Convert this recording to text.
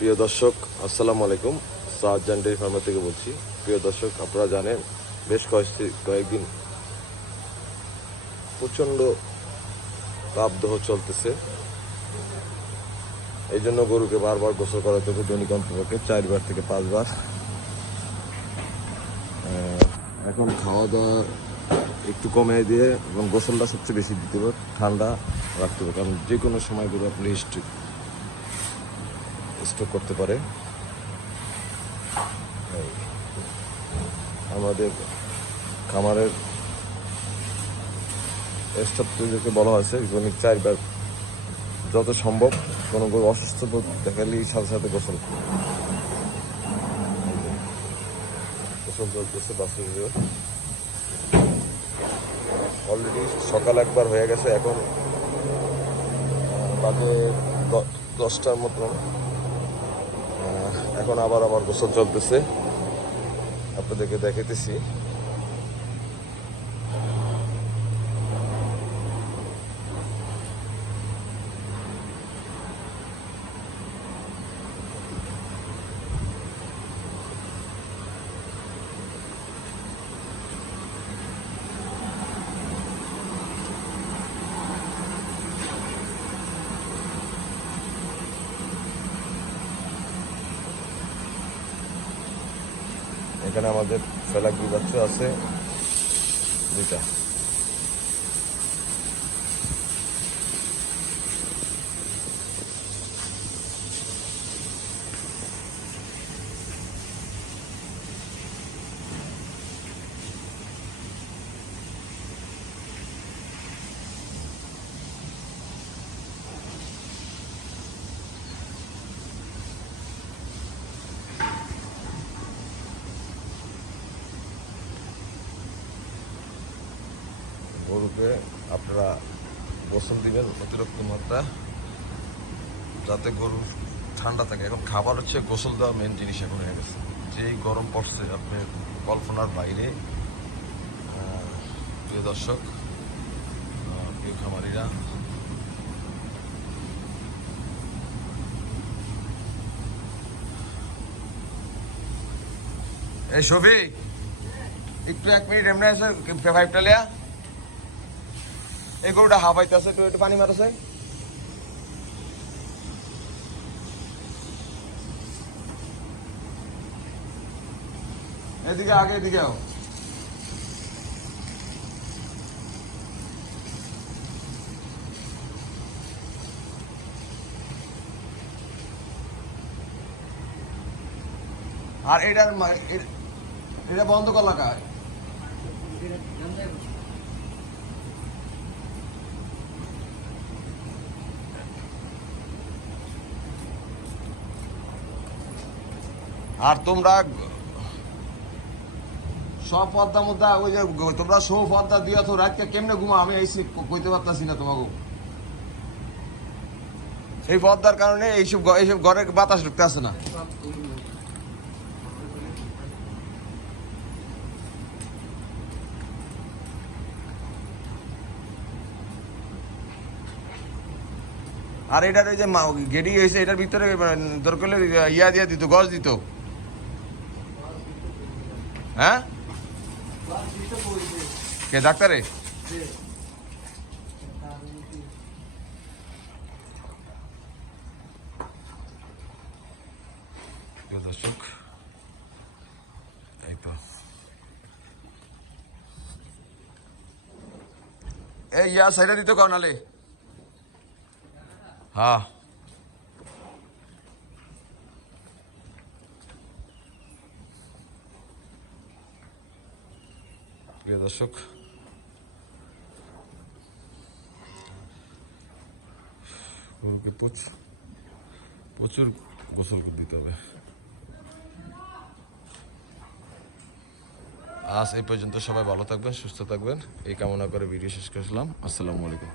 প্রিয় দর্শক, আসসালামু আলাইকুম। সাহাজান ডেইরি ফার্মার থেকে বলছি। প্রিয় দর্শক, আপনারা জানেন বেশ কয়েকদিন প্রচণ্ড তাপদাহ চলতেছে। এই জন্য গরুকে বারবার গোসল করাতে হবে, দৈনিক অন্তপক্ষে 4বার থেকে 5বার। এখন খাওয়া দাওয়া একটু কমে দিয়ে এবং গোসলটা সবচেয়ে বেশি দিতে হবে, ঠান্ডা রাখতে হবে, কারণ যে কোনো সময় গরু আপনি স্ট্রোক করতে পারে। আমাদের খামারের স্টাফদেরকে বলা হয়েছে দৈনিক 4বার যত সম্ভব কোনো গরু অসুস্থ দেখালেই সাথে সাথে গোসল চলতেছে। বাছুরের অলরেডি সকাল একবার হয়ে গেছে, এখন বাজে 10টার মতন। এখন আবার গোসল চলতেছে, আপনাদেরকে দেখাইতেছি। এখানে আমাদের ফেলাকি বাচ্চা আছে 2টা। গরুকে আপনারা গোসল দিবেন অতিরিক্ত মাত্রা, যাতে গরু ঠান্ডা থাকে। এখন খাবার হচ্ছে গোসল দেওয়া মেন জিনিস এখন হয়ে গেছে। যেই গরম পড়ছে আপনার কল্পনার বাইরে। প্রিয় দর্শক, প্রিয় খামারিরা, এই শফি একটু 1 মিনিট এমনি আছে, 5টা লিয়া। এই গরুটা হাফাইতে আছে, একটু পানি মারছে। এদিকে আগে, এদিকে আও। আর এটা বন্ধ করলা কার? আর তোমরা সব পদ্মা মুদ্রা ওই যে তোমরা সব পদ্মা দিয়ে তো রাতকে কেমনে ঘুমা আমি এইসব কইতে পারতাছি না তোমাকে। এই পদ্মার কারণে এইসব ঘরের বাতাস ঢুকতে আসে না। আর এটার ওই যে গেডি হয়েছে, এটার ভিতরে দরকার ইয়া দিয়া দিত, গছ দিত। হ্যাঁ, কে ডাক্তারে? দর্শক, এই তো এই ইয়া সাইডে দিত কর্নালে। হ্যাঁ, প্রিয় দর্শক, গরুকে প্রচুর গোসল দিতে হবে। আজ এই পর্যন্ত, সবাই ভালো থাকবেন, সুস্থ থাকবেন এই কামনা করে ভিডিও শেষ করছিলাম। আসসালামু আলাইকুম।